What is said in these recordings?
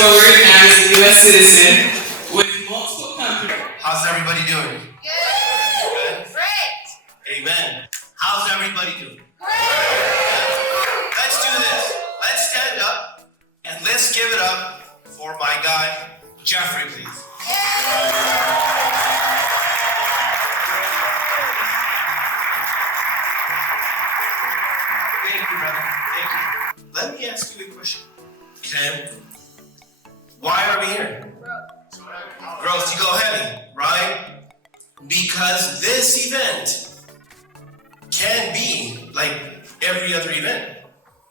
forward now as a U.S. citizen with multiple companies. How's everybody doing? Good. Great. Amen. How's everybody doing? Great. Let's do this. Let's stand up and let's give it up for my guy, Jeffrey, please. Thank you, brother. Thank you. Let me ask you a question. Okay? Why are we here? Growth. You go heavy, right? Because this event can be like every other event,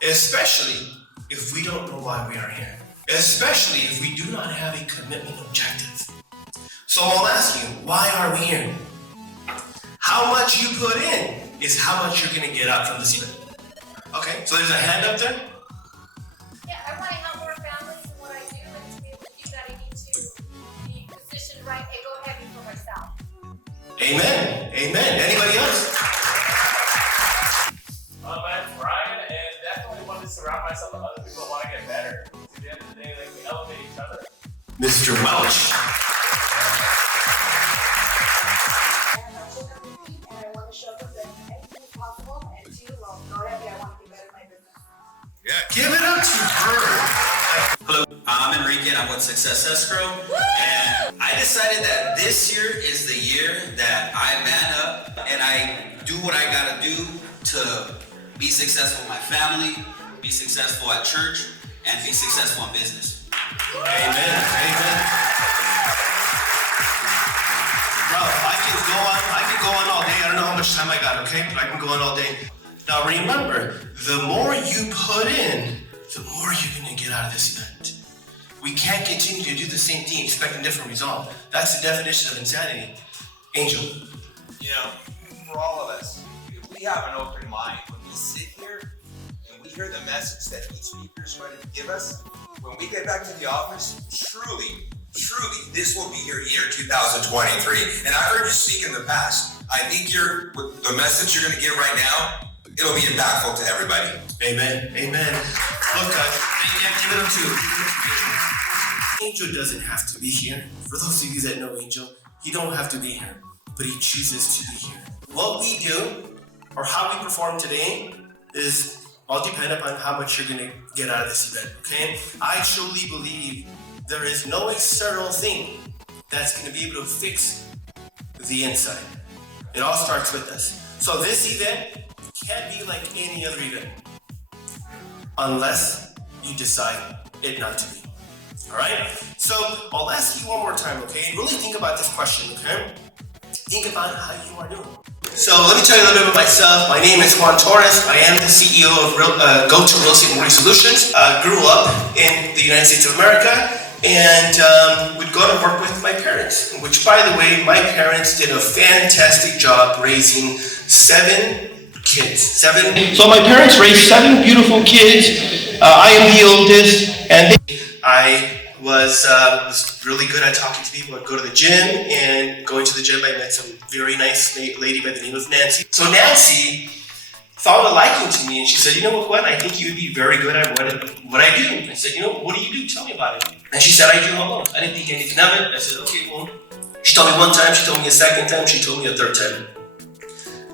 especially if we don't know why we are here, especially if we do not have a commitment objective. So I'll ask you, why are we here? How much you put in is how much you're going to get out from this event. Okay, so there's a hand up there. Yeah, I want to help more families in what I do, and to be able to do that, I need to be positioned right and go heavy for myself. Amen. Amen. Anybody else? I'm Brian, and definitely want to surround myself with other people who want to get better. At the end of the day, like, we elevate each other. Mr. Welch. And I want to show them that anything is possible, and two, well, go ahead, I want to be better in my business. Yeah, give it up to her. Hello, I'm Enrique and I'm with Success Escrow, and I decided that this year is the year that I man up and I do what I gotta do to be successful in my family, be successful at church, and be successful in business. Amen. Amen. Bro, I can go on all day. I don't know how much time I got, okay? But I can go on all day. Now remember, the more you put in, the more you're gonna get out of this event. We can't continue to do the same thing expecting different result. That's the definition of insanity. Angel. You know, for all of us, if we have an open mind, when we sit here and we hear the message that each speaker is going to give us, when we get back to the office, truly, this will be your year 2023. And I heard you speak in the past. I think with the message you're going to give right now, it'll be impactful to everybody. Amen. Amen. Look, guys, give it up to Angel doesn't have to be here. For those of you that know Angel, he don't have to be here, but he chooses to be here. What we do, or how we perform today, is all dependent upon how much you're gonna get out of this event, okay? I truly believe there is no external thing that's gonna be able to fix the inside. It all starts with us. So this event can't be like any other event unless you decide it not to be. All right? So I'll ask you one more time, okay? Really think about this question, okay? Think about how you are doing. So let me tell you a little bit about myself. My name is Juan Torres. I am the CEO of Goto Real Estate Mortgage Solutions. Grew up in the United States of America and would go to work with my parents, which, by the way, my parents did a fantastic job raising 7 kids. 7. So my parents raised 7 beautiful kids. I am the oldest, and I was really good at talking to people. I'd go to the gym, and going to the gym, I met some very nice lady by the name of Nancy. So Nancy found a liking to me, and she said, you know what, I think you would be very good at what I do. I said, you know, what do you do? Tell me about it. And she said, I do home loans. I didn't think anything of it. I said, okay, well. She told me one time, she told me a second time, she told me a third time.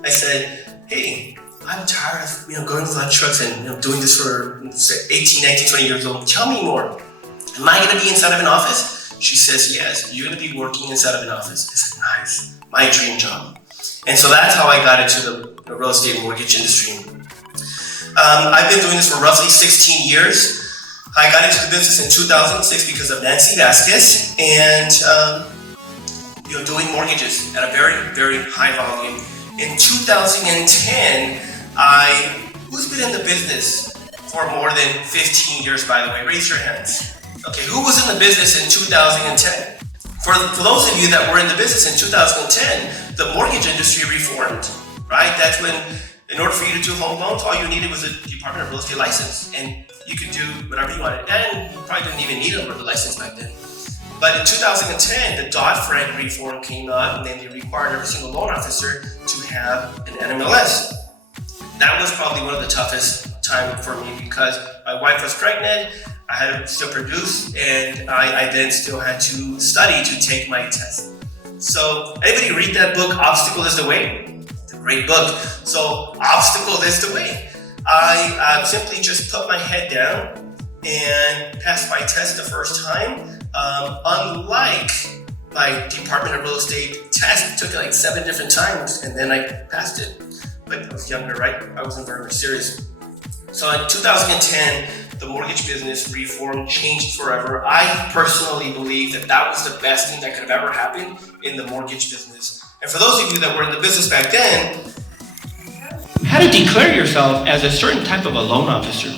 I said, hey, I'm tired of going with trucks and doing this for 18, 19, 20 years old. Tell me more. Am I going to be inside of an office? She says, yes, you're going to be working inside of an office. I said, nice, my dream job. And so that's how I got into the real estate mortgage industry. I've been doing this for roughly 16 years. I got into the business in 2006 because of Nancy Vasquez and doing mortgages at a very, very high volume. In 2010, who's been in the business for more than 15 years, by the way? Raise your hands. Okay, who was in the business in 2010? For those of you that were in the business in 2010, the mortgage industry reformed, right? That's when, in order for you to do home loans, all you needed was a Department of Real Estate license, and you could do whatever you wanted. And you probably didn't even need a license back then. But in 2010, the Dodd-Frank reform came out, and then they required every single loan officer to have an NMLS. That was probably one of the toughest time for me because my wife was pregnant. I had to still produce, and I then still had to study to take my test. So anybody read that book, Obstacle is the Way? It's a great book. So obstacle is the way. I simply just put my head down and passed my test the first time. Unlike my Department of Real Estate test, it took like 7 different times, and then I passed it. But I was younger, right? I wasn't very much serious. So in 2010, the mortgage business reform changed forever. I personally believe that that was the best thing that could have ever happened in the mortgage business. And for those of you that were in the business back then, you had to declare yourself as a certain type of a loan officer.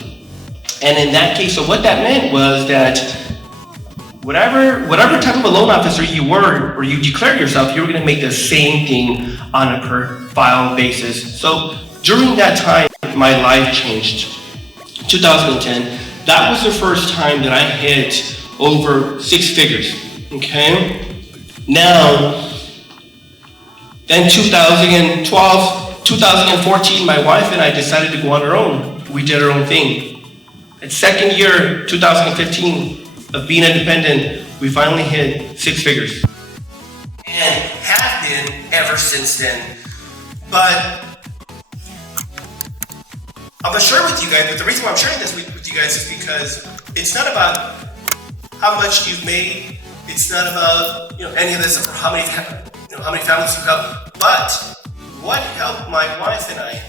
And in that case, so what that meant was that whatever type of a loan officer you were, or you declared yourself, you were going to make the same thing on a per file basis. So during that time, my life changed. 2010, that was the first time that I hit over 6 figures, okay? Now, then 2012, 2014, my wife and I decided to go on our own. We did our own thing. At second year, 2015, of being independent, we finally hit 6 figures. And have been ever since then. But I'm going to share with you guys, but the reason why I'm sharing this with you guys is because it's not about how much you've made. It's not about any of this or how many families you help. But what helped my wife and I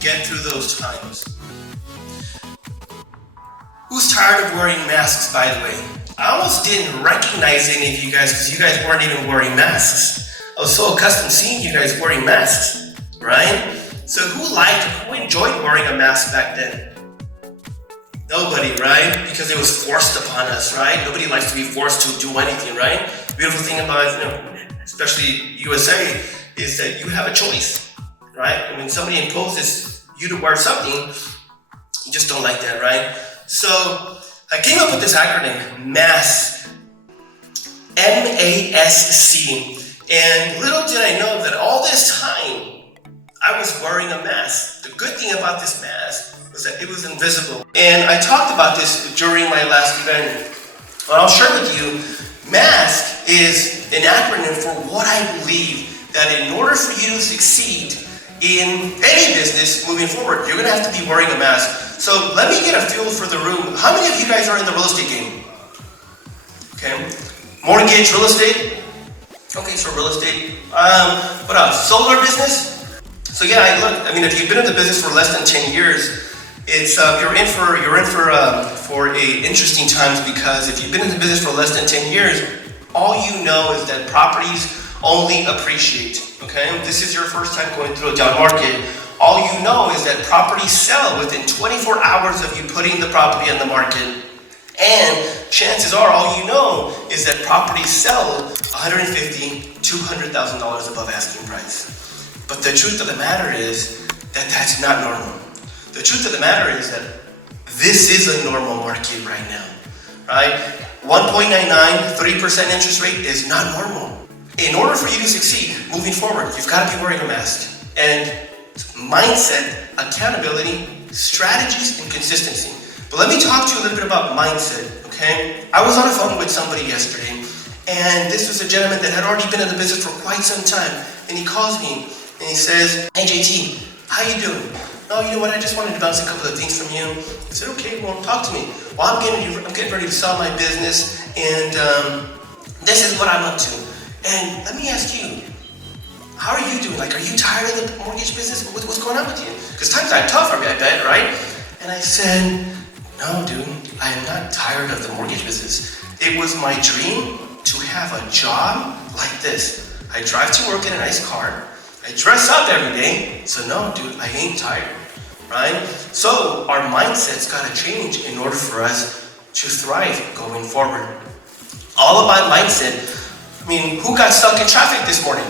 get through those times? Who's tired of wearing masks, by the way? I almost didn't recognize any of you guys because you guys weren't even wearing masks. I was so accustomed to seeing you guys wearing masks, right? So who enjoyed wearing a mask back then? Nobody, right? Because it was forced upon us, right? Nobody likes to be forced to do anything, right? The beautiful thing about, especially USA, is that you have a choice, right? And when somebody imposes you to wear something, you just don't like that, right? So I came up with this acronym, MASC, M-A-S-C. And little did I know that all this time, I was wearing a mask. The good thing about this mask was that it was invisible. And I talked about this during my last event. But I'll share with you, MASC is an acronym for what I believe that in order for you to succeed in any business moving forward, you're gonna have to be wearing a mask. So let me get a feel for the room. How many of you guys are in the real estate game? Okay, mortgage, real estate? Okay, so real estate. What else? Solar business? So yeah, if you've been in the business for less than 10 years, it's you're in for interesting times, because if you've been in the business for less than 10 years, all you know is that properties only appreciate. Okay, this is your first time going through a down market. All you know is that properties sell within 24 hours of you putting the property on the market. And chances are, all you know is that properties sell $150,000, $200,000 above asking price. But the truth of the matter is that that's not normal. The truth of the matter is that this is a normal market right now, right? 1.99, 3% interest rate is not normal. In order for you to succeed moving forward, you've got to be wearing a mask. And mindset, accountability, strategies, and consistency. But let me talk to you a little bit about mindset, okay? I was on the phone with somebody yesterday, and this was a gentleman that had already been in the business for quite some time. And he calls me, and he says, "Hey JT, how you doing? Oh, you know what, I just wanted to bounce a couple of things from you." I said, "Okay, well, talk to me." "Well, I'm getting ready to sell my business, and this is what I'm up to. And let me ask you, how are you doing? Like, are you tired of the mortgage business? What's going on with you? Because times are tough, I bet, right?" And I said, "No, dude, I am not tired of the mortgage business. It was my dream to have a job like this. I drive to work in a nice car. I dress up every day. So no, dude, I ain't tired," right? So our mindset's got to change in order for us to thrive going forward. All about mindset. I mean, who got stuck in traffic this morning?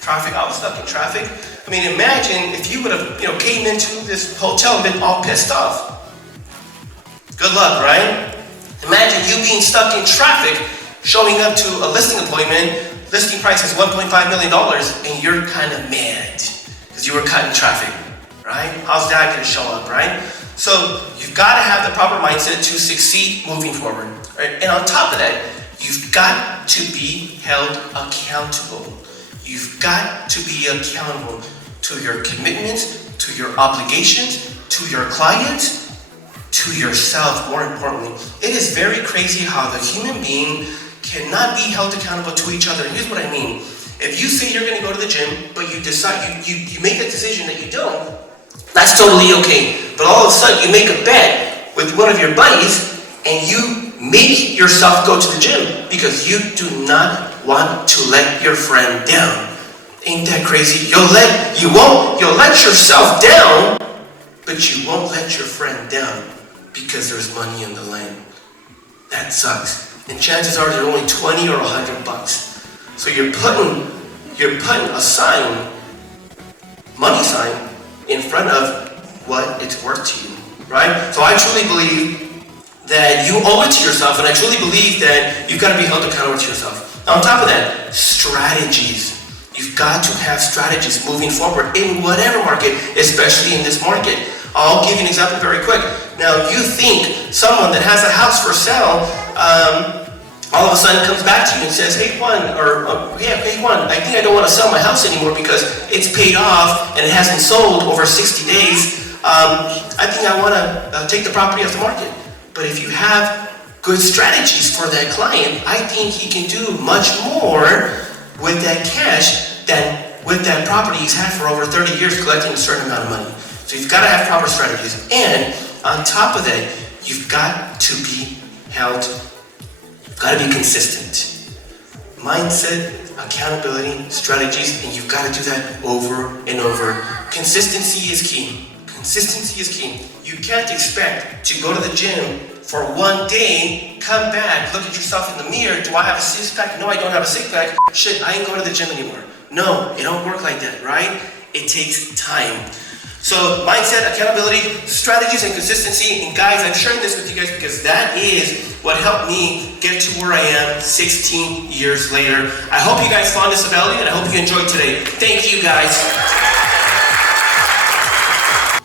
Traffic, I was stuck in traffic. I mean, imagine if you would have, came into this hotel and been all pissed off. Good luck, right? Imagine you being stuck in traffic, showing up to a listing appointment, listing price is $1.5 million, and you're kind of mad because you were caught in traffic, right? How's that going to show up, right? So you've got to have the proper mindset to succeed moving forward. Right? And on top of that, you've got to be held accountable. You've got to be accountable to your commitments, to your obligations, to your clients, to yourself, more importantly. It is very crazy how the human being cannot be held accountable to each other. Here's what I mean. If you say you're going to go to the gym, but you decide, you make a decision that you don't, that's totally okay. But all of a sudden, you make a bet with one of your buddies, and you make yourself go to the gym because you do not want to let your friend down. Ain't that crazy? You'll let yourself down, but you won't let your friend down because there's money in the line. That sucks. And chances are they're only 20 or $100. So you're putting a sign, money sign, in front of what it's worth to you, right? So I truly believe that you owe it to yourself, and I truly believe that you've got to be held accountable to yourself. Now, on top of that, strategies. You've got to have strategies moving forward in whatever market, especially in this market. I'll give you an example very quick. Now, you think someone that has a house for sale, all of a sudden comes back to you and says, hey Juan, hey Juan, I think I don't want to sell my house anymore because it's paid off and it hasn't sold over 60 days. I think I want to take the property off the market. But if you have good strategies for that client, I think he can do much more with that cash than with that property he's had for over 30 years collecting a certain amount of money. So you've got to have proper strategies. And on top of that, you've got to be held, you've got to be consistent. Mindset, accountability, strategies, and you've got to do that over and over. Consistency is key. Consistency is key. You can't expect to go to the gym for one day, come back, look at yourself in the mirror. Do I have a six-pack? No, I don't have a six-pack. Shit, I ain't going to the gym anymore. No, it don't work like that, right? It takes time. So mindset, accountability, strategies, and consistency. And guys, I'm sharing this with you guys because that is what helped me get to where I am 16 years later. I hope you guys found this of value, and I hope you enjoyed today. Thank you, guys.